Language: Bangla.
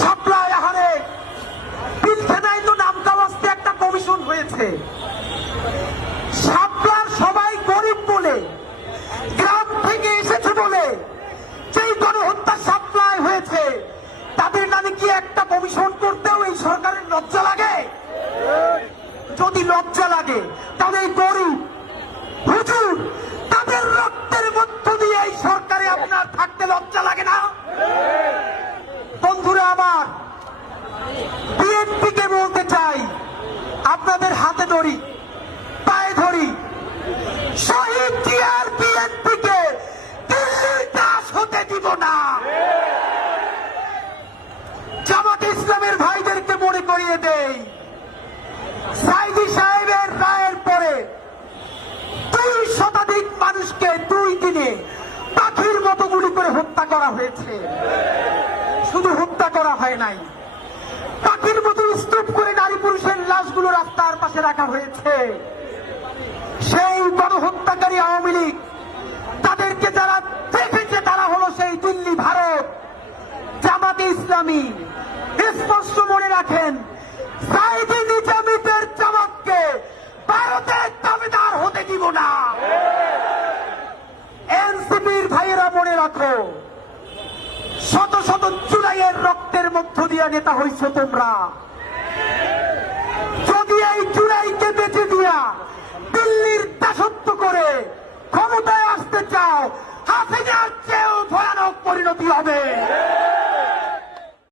সাপ্লাই আহারে পিলখানায় তো নামকাওয়াস্তে একটা কমিশন হয়েছে। সাপ্লার সবাই গরিব বলে, গ্রাম থেকে এসেছে বলে যেই গণহত্যা সাপ্লাই হয়েছে, তাদের নামে কি একটা কমিশন করতেও এই সরকারের লজ্জা লাগে? যদি লজ্জা লাগে তাহলে এই গরিব হুজুর তাদের রক্তের মধ্য দিয়ে এই সরকারে আপনার থাকতে লজ্জা লাগে না? বন্ধুরা আমার, বিএনপিকে বলতে চাই, আপনাদের হাতে ধরি, পায়ে ধরি, শহীদ জিয়ার বিএনপিকে দিল্লির দাস হতে দিব না। জামাত ইসলামের ভাইদেরকে মনে করিয়ে দেই, সাইদি সাহেবের রায়ের পরে 2 শতাধিক মানুষকে 2 দিনে পাখির মতো গুলি করে হত্যা করা হয়েছে। শুধু হত্যা করা হয় নাই, পাখির মতো স্তূপ করে নারী পুরুষের লাশগুলো রাস্তার পাশে রাখা হয়েছে। সেই গণহত্যাকারী আওয়ামী লীগ, তাদেরকে যারা দেখেছে তারা হলো সেই দিল্লি, ভারত, জামাতে ইসলামী। স্পষ্ট মনে রাখেন, সাইদি নিজামীদের জামাতকে ভারতের দাবিদার হতে দিব না। এনসিপির ভাইয়েরা মনে রাখো, শত শত জুলাইয়ের রক্তের মধ্য দিয়ে নেতা হইছ তোমরা। যদি এই জুলাইকে বেঁচে দিয়া দিল্লির দাসত্ব করে ক্ষমতায় আসতে চাও, হাসিনার চেয়েও ভয়ানক পরিণতি হবে।